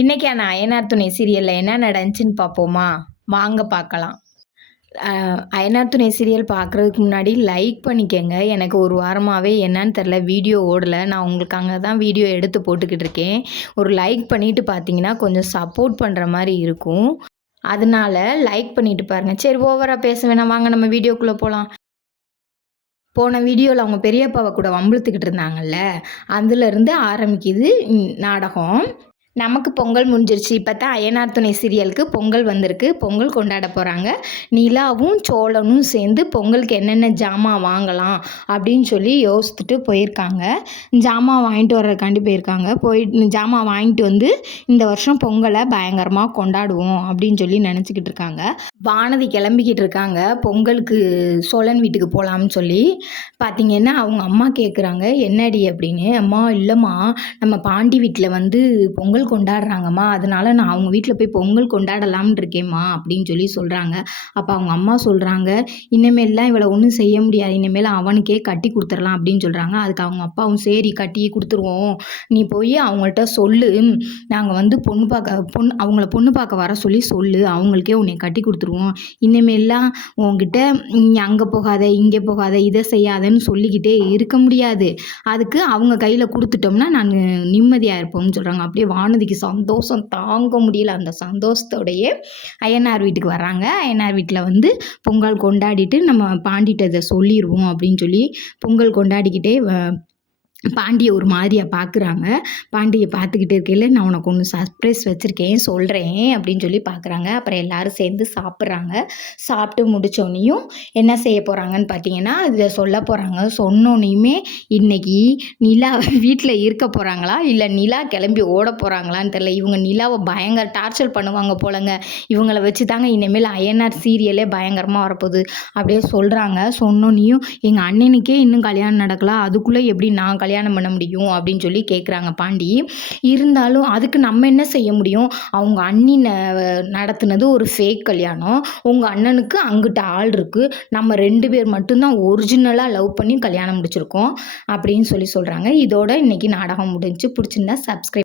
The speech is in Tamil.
இன்னைக்கான அயனார் துணை சீரியல்ல என்ன நடந்துச்சுன்னு பார்ப்போமா? வாங்க பார்க்கலாம். அயனார் துணை சீரியல் பார்க்குறதுக்கு முன்னாடி லைக் பண்ணிக்கங்க. எனக்கு ஒரு வாரமாவே என்னன்னு தெரில, வீடியோ ஓடல. நான் உங்களுக்காக தான் வீடியோ எடுத்து போட்டுக்கிட்டு இருக்கேன். ஒரு லைக் பண்ணிட்டு பார்த்தீங்கன்னா, கொஞ்சம் சப்போர்ட் பண்ணுற மாரி இருக்கும். அதனால லைக் பண்ணிட்டு பாருங்க. சரி, ஓவரா பேச வேணாம், வாங்க நம்ம வீடியோக்குள்ள போலாம். போன வீடியோல அவங்க பெரியப்பாவ கூட வம்பிழுத்துக்கிட்டு இருந்தாங்கல்ல, அதுலருந்து ஆரம்பிக்குது நாடகம். நமக்கு பொங்கல் முடிஞ்சிருச்சு. இப்போ தான் அய்யனார் துணை சீரியலுக்கு பொங்கல் வந்திருக்கு. பொங்கல் கொண்டாட போகிறாங்க. நிலாவும் சோழனும் சேர்ந்து பொங்கலுக்கு என்னென்ன ஜாமான் வாங்கலாம் அப்படின்னு சொல்லி யோசித்துட்டு போயிருக்காங்க. ஜாமான் வாங்கிட்டு வர்றதுக்காண்டி போயிருக்காங்க. ஜாமான் வாங்கிட்டு வந்து இந்த வருஷம் பொங்கலை பயங்கரமாக கொண்டாடுவோம் அப்படின்னு சொல்லி நினச்சிக்கிட்டு இருக்காங்க. வானதி கிளம்பிக்கிட்டு இருக்காங்க பொங்கலுக்கு சோழன் வீட்டுக்கு போகலாம்னு சொல்லி. பார்த்தீங்கன்னா அவங்க அம்மா கேட்குறாங்க, என்னடி அப்படின்னு. அம்மா இல்லைம்மா, நம்ம பாண்டி வீட்டில் வந்து பொங்கல் கொண்டாடுறாங்கம்மா, அதனால நான் அவங்க வீட்டில் போய் பொங்கல் கொண்டாடலாம்னு இருக்கேம்மா அப்படின்னு சொல்லி சொல்கிறாங்க. அப்போ அவங்க அம்மா சொல்கிறாங்க, இனிமேல்லாம் இவளை ஒன்றும் செய்ய முடியாது, இனிமேல் அவனுக்கே கட்டி கொடுத்துடலாம் அப்படின்னு சொல்கிறாங்க. அதுக்கு அவங்க அப்பாவும் சரி கட்டி கொடுத்துருவோம், நீ போய் அவங்கள்ட்ட சொல்லு, நாங்கள் வந்து அவங்கள பொண்ணு பார்க்க வர சொல்லி சொல்லு, அவங்களுக்கே உன்னை கட்டி கொடுத்துருவோம், இனிமேல்லாம் உங்ககிட்ட அங்கே போகாத இங்கே போகாத இதை செய்யாதன்னு சொல்லிக்கிட்டே இருக்க முடியாது, அதுக்கு அவங்க கையில் கொடுத்துட்டோம்னா நான் நிம்மதியாக இருப்போம்னு சொல்கிறாங்க. அப்படியே வானதிக்கு சந்தோஷம் தாங்க முடியல. அந்த சந்தோஷத்தோடையே அய்யனார் வீட்டுக்கு வர்றாங்க. அய்யனார் வீட்டில் வந்து பொங்கல் கொண்டாடிட்டு நம்ம பாண்டிகிட்ட இதை சொல்லிடுவோம் அப்படின்னு சொல்லி பொங்கல் கொண்டாடிக்கிட்டே பாண்டியை ஒரு மாதிரியாக பார்க்குறாங்க. பாண்டியை பார்த்துக்கிட்டு இருக்கையில், நான் உனக்கு ஒன்று சர்ப்ரைஸ் வச்சுருக்கேன் சொல்கிறேன் அப்படின்னு சொல்லி பார்க்குறாங்க. அப்புறம் எல்லோரும் சேர்ந்து சாப்பிட்றாங்க. சாப்பிட்டு முடித்தோடனையும் என்ன செய்ய போகிறாங்கன்னு பார்த்தீங்கன்னா, இதை சொல்ல போகிறாங்க. சொன்னோன்னையுமே இன்றைக்கி நிலா வீட்டில் இருக்க போகிறாங்களா இல்லை நிலா கிளம்பி ஓட போகிறாங்களான்னு தெரியல. இவங்க நிலாவை பயங்கர டார்ச்சர் பண்ணுவாங்க போலங்க. இவங்களை வச்சு தாங்க இனிமேல் அய்யனார் சீரியலே பயங்கரமாக வரப்போகுது அப்படியே சொல்கிறாங்க. சொன்னோன்னையும் எங்கள் அண்ணனுக்கே இன்னும் கல்யாணம் நடக்கலாம், அதுக்குள்ளே எப்படி நான் கல்யாணம் பண்ண முடியும் அப்படின்னு சொல்லி கேட்குறாங்க பாண்டி. இருந்தாலும் அதுக்கு நம்ம என்ன செய்ய முடியும், அவங்க அண்ணி நடத்துனது ஒரு ஃபேக் கல்யாணம், உங்கள் அண்ணனுக்கு அங்கிட்ட ஆள் இருக்குது, நம்ம 2 பேர் மட்டும்தான் ஒரிஜினலாக லவ் பண்ணி கல்யாணம் முடிச்சிருக்கோம் அப்படின்னு சொல்லி சொல்கிறாங்க. இதோட இன்னைக்கு நாடகம் முடிஞ்சு. பிடிச்சிருந்தா சப்ஸ்கிரைப்